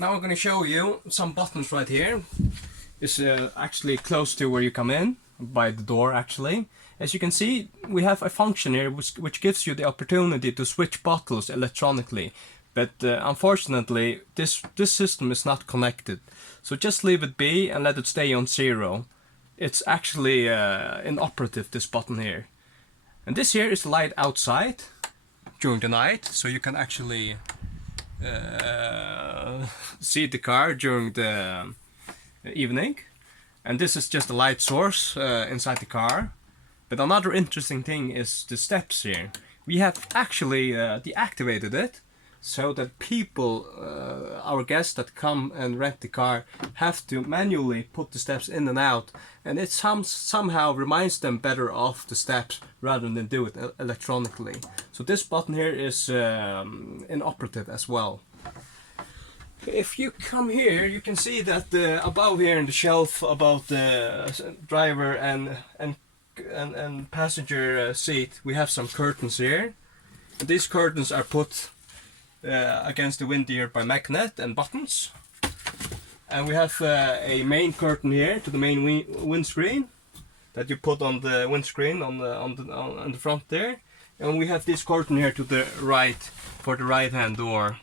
Now I'm going to show you some buttons right here. It's actually close to where you come in, by the door actually. As you can see, we have a function here which gives you the opportunity to switch bottles electronically. But unfortunately, this system is not connected. So just leave it be and let it stay on 0. It's actually inoperative, this button here. And this here is the light outside during the night, so you can actually see the car during the evening. And this is just a light source inside the car. But another interesting thing is the steps here. We have actually deactivated it so that people, our guests that come and rent the car, have to manually put the steps in and out, and it somehow reminds them better of the steps rather than do it electronically. So this button here is inoperative as well. If you come here, you can see that above here in the shelf above the driver and passenger seat, we have some curtains here. And these curtains are put against the wind here by magnet and buttons. And we have a main curtain here to the main windscreen that you put on the windscreen on the front there. And we have this curtain here to the right for the right hand door.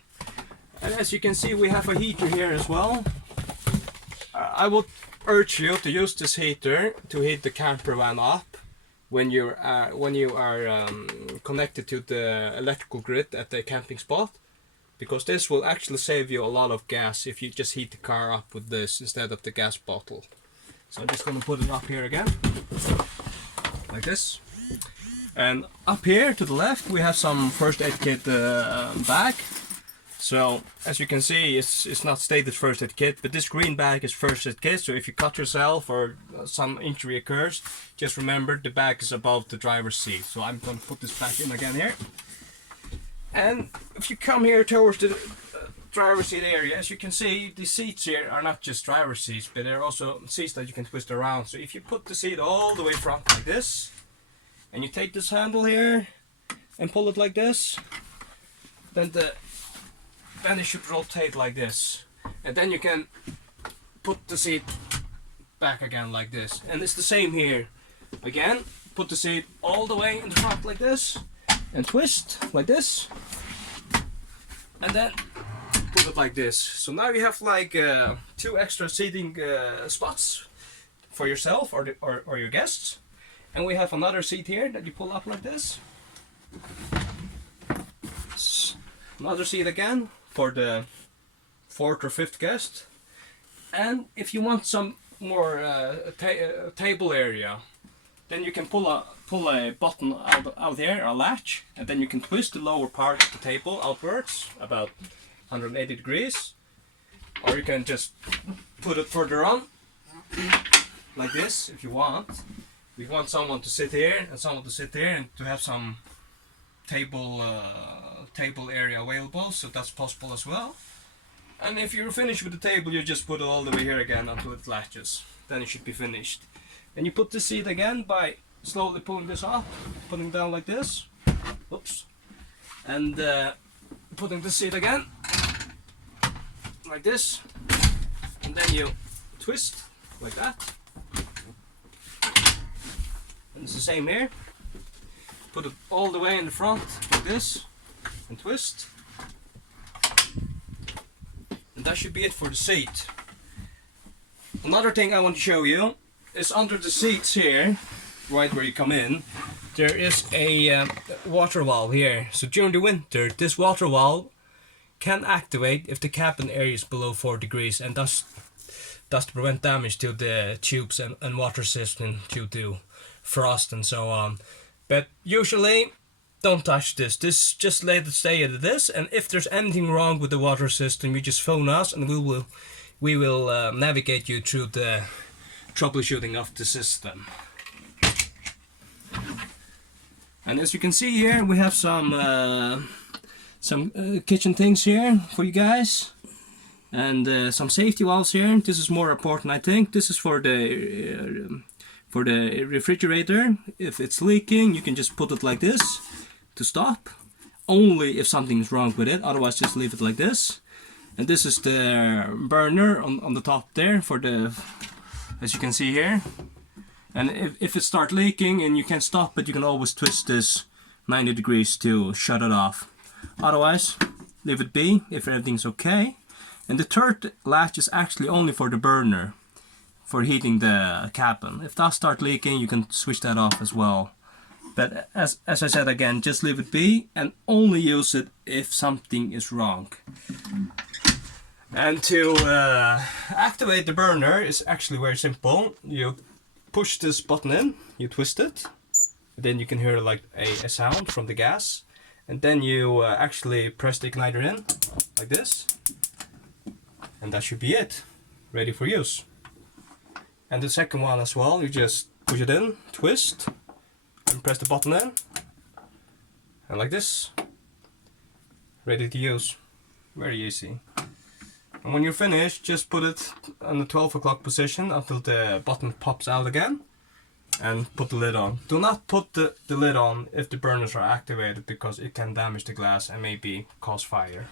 And as you can see, we have a heater here as well. I would urge you to use this heater to heat the camper van up when you are connected to the electrical grid at the camping spot, because this will actually save you a lot of gas if you just heat the car up with this instead of the gas bottle. So I'm just going to put it up here again, like this. And up here to the left we have some first aid kit bag. So as you can see, it's not stated first aid kit, but this green bag is first aid kit. So if you cut yourself or some injury occurs, just remember the bag is above the driver's seat. So I'm going to put this back in again here. And if you come here towards the driver's seat area, as you can see, the seats here are not just driver's seats, but they're also seats that you can twist around. So if you put the seat all the way front like this, and you take this handle here and pull it like this, then it should rotate like this, and then you can put the seat back again like this. And it's the same here. Again, put the seat all the way in the front like this and twist like this, and then put it like this. So now you have like 2 extra seating spots for yourself or your guests. And we have another seat here that you pull up like this. Another seat again for the 4th or 5th guest. And if you want some more table area, then you can pull a button out here, a latch, and then you can twist the lower part of the table outwards about 180 degrees, or you can just put it further on like this if you want. If you want someone to sit here and someone to sit here and to have some table area available, so that's possible as well. And if you're finished with the table, you just put it all the way here again until it latches. Then it should be finished. And you put the seat again by slowly pulling this up, putting it down like this. Oops. And putting the seat again like this. And then you twist like that. And it's the same here. Put it all the way in the front like this and twist. And that should be it for the seat. Another thing I want to show you is under the seats here, right where you come in, there is a water valve here. So during the winter, this water valve can activate if the cabin area is below 4 degrees, and thus to prevent damage to the tubes and water system due to frost and so on. But usually don't touch this. Just let it stay as it is, and if there's anything wrong with the water system, you just phone us and we will navigate you through the troubleshooting of the system. And as you can see here, we have some kitchen things here for you guys, and some safety valves here. This is more important, I think. This is for the refrigerator. If it's leaking, you can just put it like this to stop, only if something's wrong with it, otherwise just leave it like this. And this is the burner on the top there for the, as you can see here. And if it starts leaking and you can't stop it, you can always twist this 90 degrees to shut it off. Otherwise, leave it be if everything's okay. And the third latch is actually only for the burner, for heating the cabin. If that starts leaking, you can switch that off as well. But as I said again, just leave it be and only use it if something is wrong. And to activate the burner is actually very simple. You push this button in, you twist it, then you can hear like a sound from the gas, and then you actually press the igniter in like this, and that should be it, ready for use. And the second one as well, you just push it in, twist, and press the button in, and like this, ready to use. Very easy. And when you're finished, just put it on the 12 o'clock position until the button pops out again, and put the lid on. Do not put the lid on if the burners are activated, because it can damage the glass and maybe cause fire.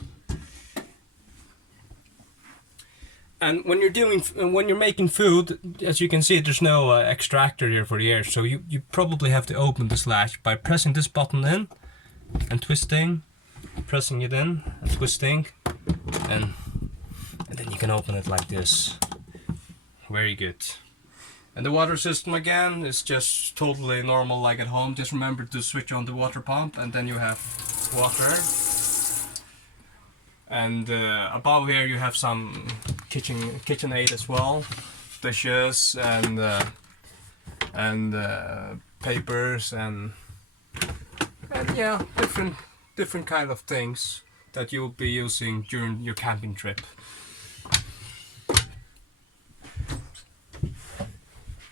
And when you're making food, as you can see, there's no extractor here for the air, so you probably have to open this latch by pressing this button in and twisting, pressing it in and twisting, and then you can open it like this. Very good. And the water system again is just totally normal like at home. Just remember to switch on the water pump and then you have water. And above here you have some kitchen aid as well, dishes and papers and yeah, different kind of things that you'll be using during your camping trip.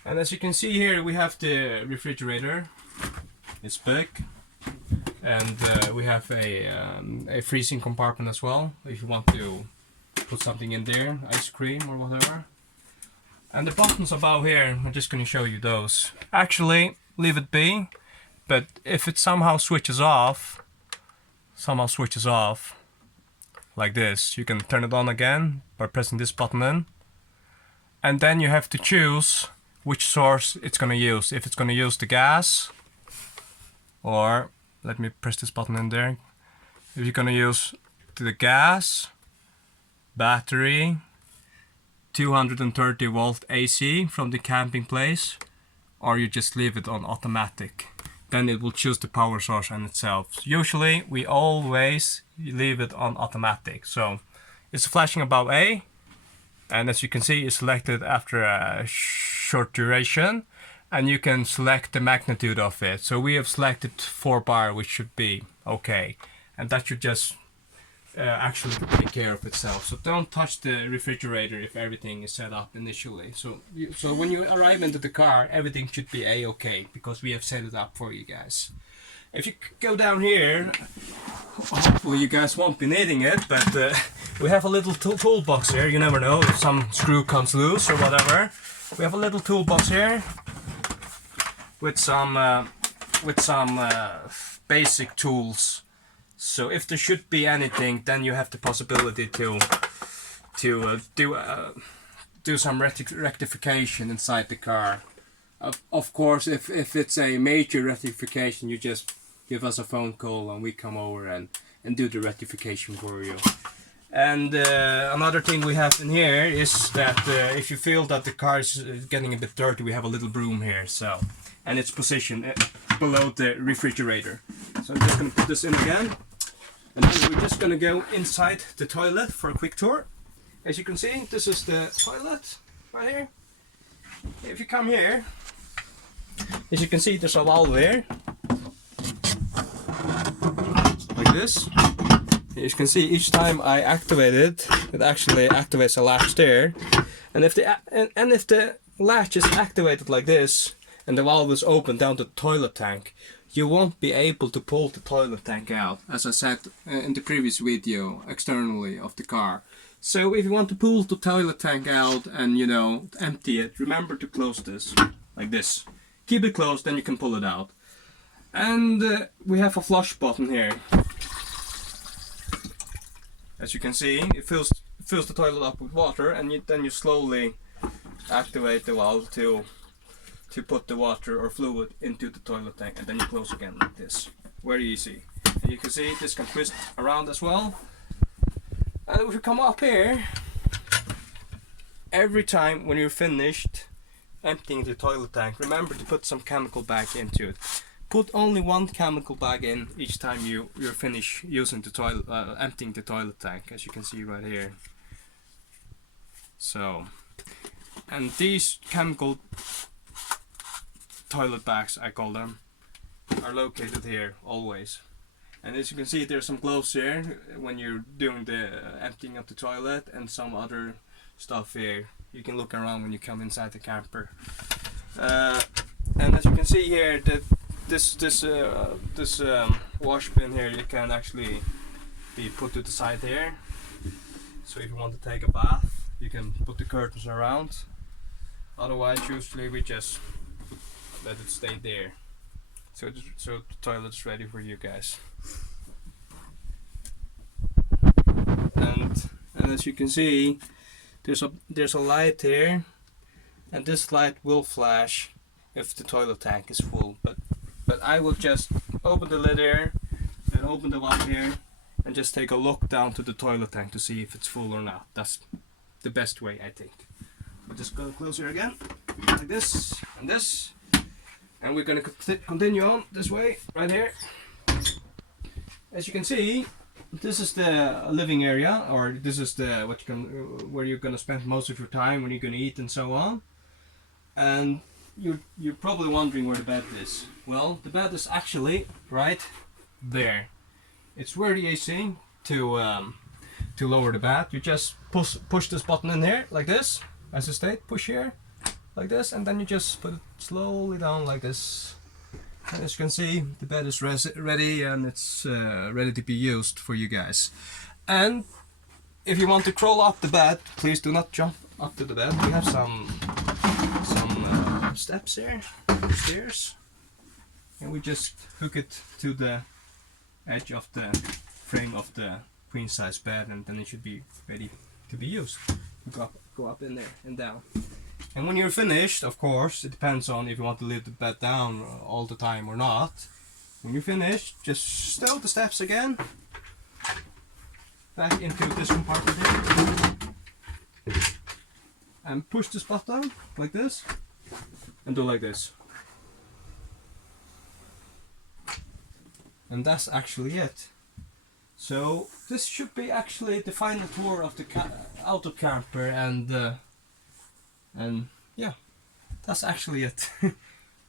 And as you can see here, we have the refrigerator. It's big, and we have a freezing compartment as well, if you want to put something in there, ice cream or whatever. And the buttons above here, I'm just going to show you those. Actually, leave it be, but if it somehow switches off, like this, you can turn it on again by pressing this button in, and then you have to choose which source it's going to use. If it's going to use the gas, or let me press this button in there. If you're going to use the gas, battery, 230 volt AC from the camping place, or you just leave it on automatic. Then it will choose the power source on itself. Usually we always leave it on automatic. So it's flashing above A, and as you can see, it's selected after a short duration, and you can select the magnitude of it. So we have selected 4 bar, which should be okay, and that should just actually take care of itself. So don't touch the refrigerator if everything is set up initially. So when you arrive into the car, everything should be a-okay, because we have set it up for you guys. If you go down here, hopefully you guys won't be needing it, but we have a little toolbox here. You never know if some screw comes loose or whatever. We have a little toolbox here with some basic tools. So if there should be anything, then you have the possibility to do some rectification inside the car. Of course, if it's a major rectification, you just give us a phone call and we come over and do the rectification for you. And another thing we have in here is that if you feel that the car is getting a bit dirty, we have a little broom here. So, and it's positioned below the refrigerator. So I'm just going to put this in again. And then we're just going to go inside the toilet for a quick tour. As you can see, this is the toilet right here. If you come here, as you can see, there's a valve there, like this. As you can see, each time I activate it, it actually activates a latch there. And if the latch is activated like this, and the valve is open down to the toilet tank, you won't be able to pull the toilet tank out, as I said in the previous video, externally of the car. So if you want to pull the toilet tank out and, you know, empty it, remember to close this, like this. Keep it closed, then you can pull it out. And we have a flush button here. As you can see, it feels fills the toilet up with water, and then you slowly activate the valve to put the water or fluid into the toilet tank, and then you close again like this. Very easy. And you can see this can twist around as well. And if you come up here, every time when you're finished emptying the toilet tank, remember to put some chemical back into it. Put only one chemical bag in each time you're finished using the toilet, emptying the toilet tank, as you can see right here. So, and these chemical toilet bags, I call them, are located here always. And as you can see, there's some gloves here when you're doing the emptying of the toilet, and some other stuff here. You can look around when you come inside the camper. And as you can see here, that this wash bin here, you can actually be put to the side here. So if you want to take a bath, you can put the curtains around. Otherwise, usually we just let it stay there. So the toilet's ready for you guys. And as you can see, there's a light here, and this light will flash if the toilet tank is full. But I will just open the lid here and open the valve here and just take a look down to the toilet tank to see if it's full or not. That's the best way, I think. I'll just go closer again, like this and this. And we're going to continue on this way, right here. As you can see, this is the living area, or this is the where you're going to spend most of your time when you're going to eat and so on. And you're probably wondering where the bed is. Well, the bed is actually right there. It's very easy to lower the bed. You just push this button in here like this, as I state. Push here like this, and then you just put it slowly down like this. And as you can see, the bed is ready, and it's ready to be used for you guys. And if you want to crawl up the bed, please do not jump up to the bed. We have some steps here, stairs, and we just hook it to the edge of the frame of the queen size bed, and then it should be ready to be used. Go up in there and down. And when you're finished, of course, it depends on if you want to leave the bed down all the time or not. When you're finished, just stow the steps again back into this compartment here, and push this button like this, and do like this. And that's actually it. So this should be actually the final tour of the auto camper, and yeah, that's actually it.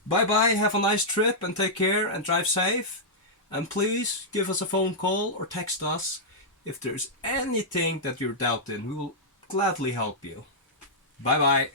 Bye bye, have a nice trip and take care and drive safe. And please give us a phone call or text us if there's anything that you're doubting. We will gladly help you. Bye bye.